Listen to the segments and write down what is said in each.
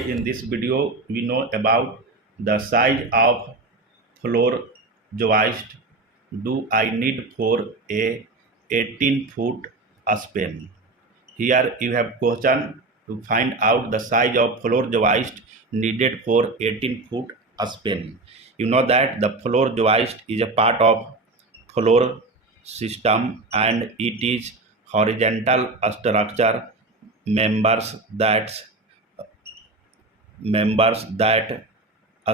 Today in this video we know about the size of floor joist. Do I need for a 18-foot span? Here you have question to find out the size of floor joist needed for 18-foot span. You know that the floor joist is a part of floor system and it is horizontal structure members that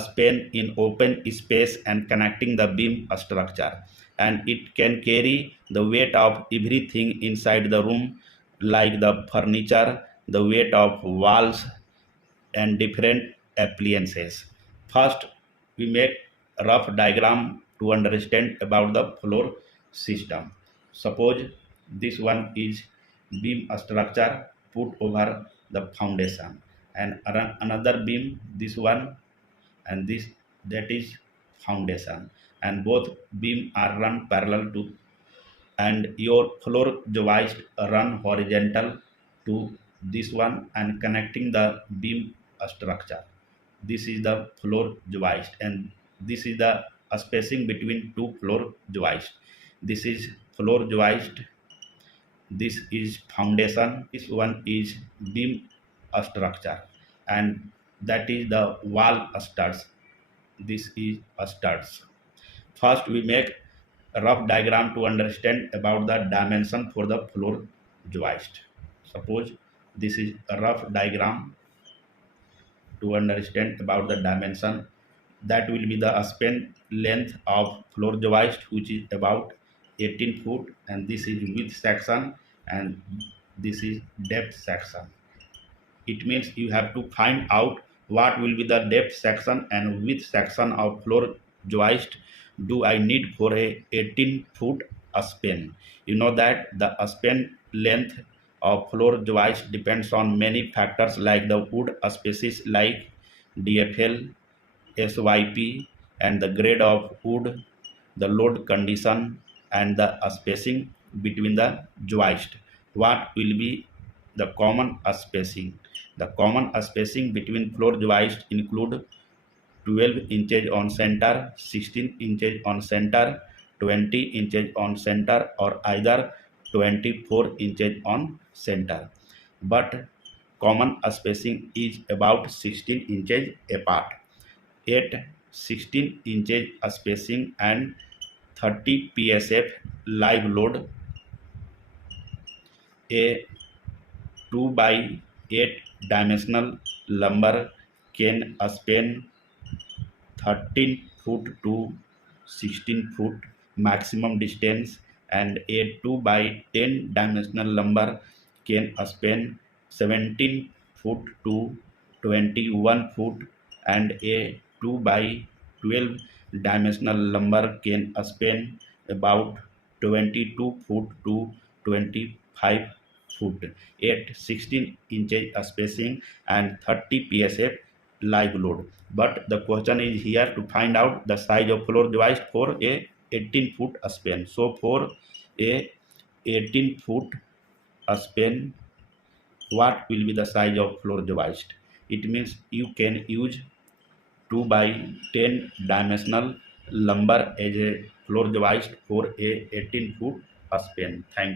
span in open space and connecting the beam structure, and it can carry the weight of everything inside the room like the furniture, the weight of walls and different appliances. First we make a rough diagram to understand about the floor system. Suppose this one is beam structure put over the foundation, and another beam, this one, and this, that is foundation, and both beam are run parallel to, and your floor joist run horizontal to this one and connecting the beam structure. This is the floor joist, and this is the spacing between two floor joist. This is floor joist, this is foundation, this one is beam structure, and that is the wall studs. This is studs. First we make a rough diagram to understand about the dimension for the floor joist. Suppose this is a rough diagram to understand about the dimension. That will be the span length of floor joist, which is about 18 foot, and this is width section, and this is depth section. It means you have to find out what will be the depth section and width section of floor joist do I need for a 18-foot span. You know that the span length of floor joist depends on many factors like the wood species like DFL, SYP, and the grade of wood, the load condition, and the spacing between the joist. What will be the common spacing? The common spacing between floor joist include 12 inches on center, 16 inches on center, 20 inches on center, or either 24 inches on center. But common spacing is about 16 inches apart. At 16 inches spacing and 30 psf live load, a 2 by 8 dimensional lumber can span 13 foot to 16 foot maximum distance, and a 2 by 10 dimensional lumber can span 17 foot to 21 foot, and a 2 by 12 dimensional lumber can span about 22 foot to 25 foot at 16 inches spacing and 30 psf live load. But the question is here to find out the size of floor joist for a 18-foot span. So for a 18-foot span, what will be the size of floor joist? It means you can use 2 by 10 dimensional lumber as a floor joist for a 18-foot span. Thank you.